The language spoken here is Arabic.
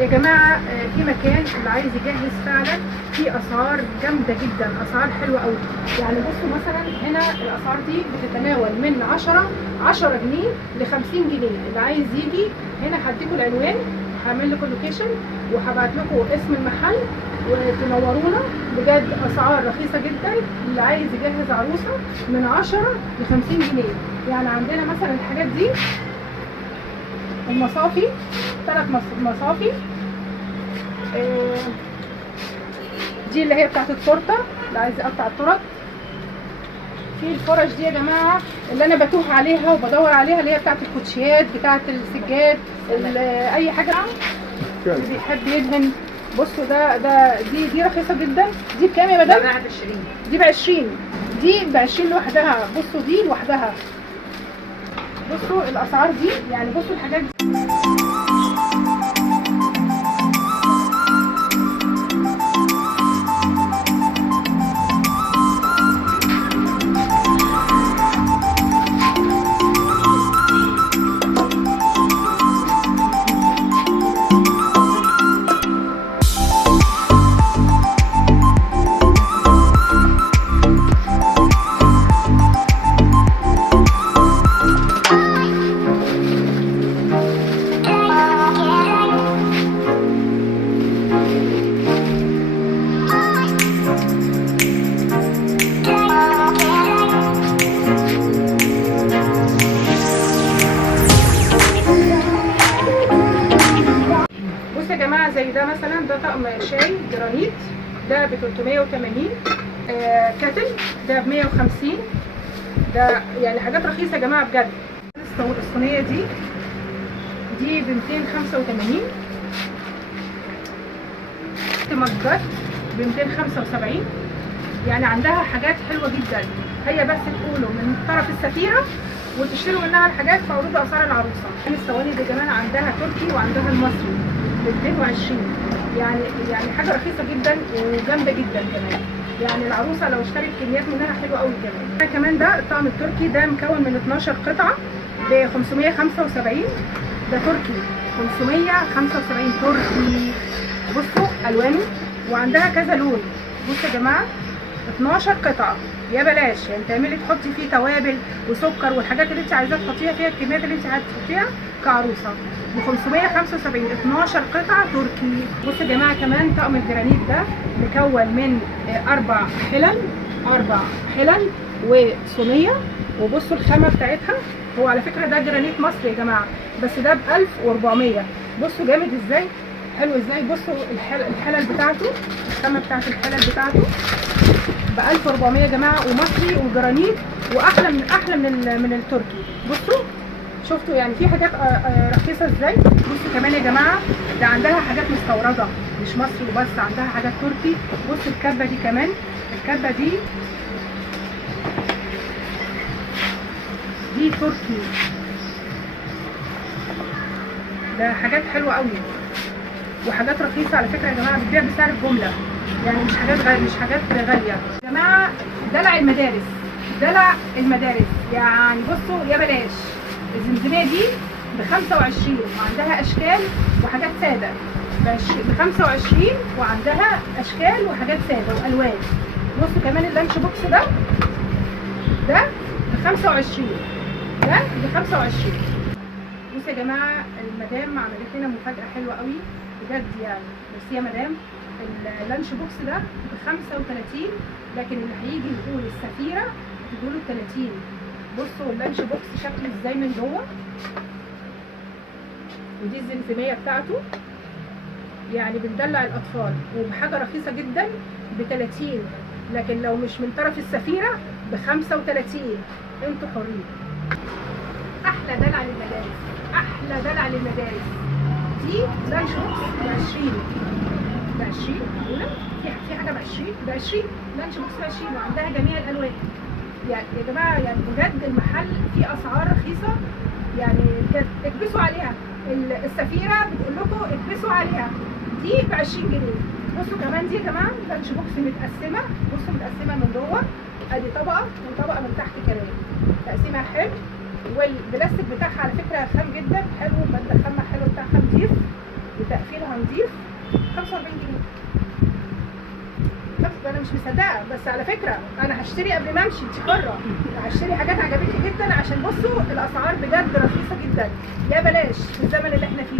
يا جماعه في مكان اللي عايز يجهز فعلا في اسعار جامده جدا، اسعار حلوه قوي. يعني بصوا مثلا هنا الاسعار دي بتتناول من 10 جنيه ل 50 جنيه. اللي عايز يجي هنا هديكوا العنوان، هعمل لكم لوكيشن وهبعت لكم اسم المحل وتنورونا. بجد اسعار رخيصه جدا، اللي عايز يجهز عروسه من 10 ل 50 جنيه. يعني عندنا مثلا الحاجات دي، المصافي 3 مصافي، دي اللي هي بتاعت التورته اللي عايز يقطع التورت. في الفرش دي يا جماعه اللي انا بتوه عليها وبدور عليها، اللي هي بتاعت الكوتشيات، بتاعت السجاد، اي حاجه اللي بيحب يدهن. بصوا دي رخيصه جدا. دي بكام يا مدام؟ ب 20. دي ب 20. دي ب 20 لوحدها. بصوا دي لوحدها. بصوا الاسعار دي، يعني بصوا الحاجات دي. زي ده مثلا، ده طقم شاي جرانيت، ده ب 380. كاتل ده ب 150. ده يعني حاجات رخيصه يا جماعه بجد. الصينيه دي ب 285. مجات ب 275. يعني عندها حاجات حلوه جدا. هي بس تقولوا من طرف السفيره وتشتروا منها الحاجات في عروض اسعار العروسه. الصواني دي كمان عندها تركي وعندها المصري ب 220. يعني حاجه رخيصه جدا وجامده جدا كمان. يعني العروسه لو اشترت كميات منها حلوه قوي كمان. كمان ده الطقم التركي، ده مكون من 12 قطعه ب 575. ده تركي 575 تركي. بصوا الوانه وعندها كذا لون. بصوا يا جماعه 12 قطعه يا بلاش. يعني تعملي تحطي فيه توابل وسكر والحاجات اللي انت عايزاها تحطيها فيها، الكميات اللي انت عايزه تحطيها كعروسه ب 575. 12 قطعه تركي. بصوا يا جماعه كمان طقم الجرانيت ده مكون من 4 حلل وصينيه. وبصوا الخامه بتاعتها، هو على فكره ده جرانيت مصري يا جماعه، بس ده ب 1400. بصوا جامد ازاي، حلو ازاي. بصوا الحلل بتاعته، الخامه بتاعت الحلل بتاعته ب 1400 يا جماعه، ومصري وجرانيت، واحلى من التركي. بصوا شفتوا يعني في حاجات رخيصه ازاي. بصوا كمان يا جماعه ده عندها حاجات مستورده مش مصري وبس، عندها حاجات تركي. بصوا الكبه دي كمان، الكبه دي تركي. ده حاجات حلوه قوي وحاجات رخيصه على فكره يا جماعه، بتبيع بسعر الجمله، يعني مش حاجات غاليه يا جماعه. دلع المدارس يعني بصوا يا بلاش. الزمزميه دي ب 25 وعندها اشكال وحاجات ساده ب 25 وعندها اشكال وحاجات ساده والوان. بصوا كمان اللانش بوكس ده ب 25. ده ب 25. بصوا يا جماعه المدام عملت لنا مفاجاه حلوه قوي بجد يعني. بس يا مدام اللانش بوكس ده ب 35، لكن اللي هيجي يقول السفيره تدوله 30. بصوا اللانش بوكس شكله ازاي من جوه، ودي الزمزميه بتاعته. يعني بندلع الاطفال وبحاجه رخيصه جدا ب 30، لكن لو مش من طرف السفيره ب 35. انتوا حرين. احلى دلع للمدارس، احلى دلع للمدارس. دي لانش بوكس ب 20. ب 20 معقوله؟ في حاجه ب 20 ب 20 لانش بوكس ب 20 وعندها جميع الالوان. يعني يا جماعه يعني بجد المحل فيه اسعار رخيصه، يعني اكبسوا عليها. السفيره بتقول لكم اكبسوا عليها. دي ب 20 جنيه. بصوا كمان دي يا جماعه لانش بوكس متقسمه. بصوا متقسمه من جوه، ادي طبقه وطبقه من تحت كمان، تقسيمها حلو. والبلاستيك بتاعها على فكره خام جدا، حلو، ماده خامه حلو بتاعها نضيف. وتقفيلها نضيف 45 جنيه. انا مش مصدقه، بس على فكره انا هشتري قبل ما امشي، انت حره. هشتري حاجات عجبتني جدا عشان بصوا الاسعار بجد رخيصه جدا. يا بلاش في الزمن اللي احنا فيه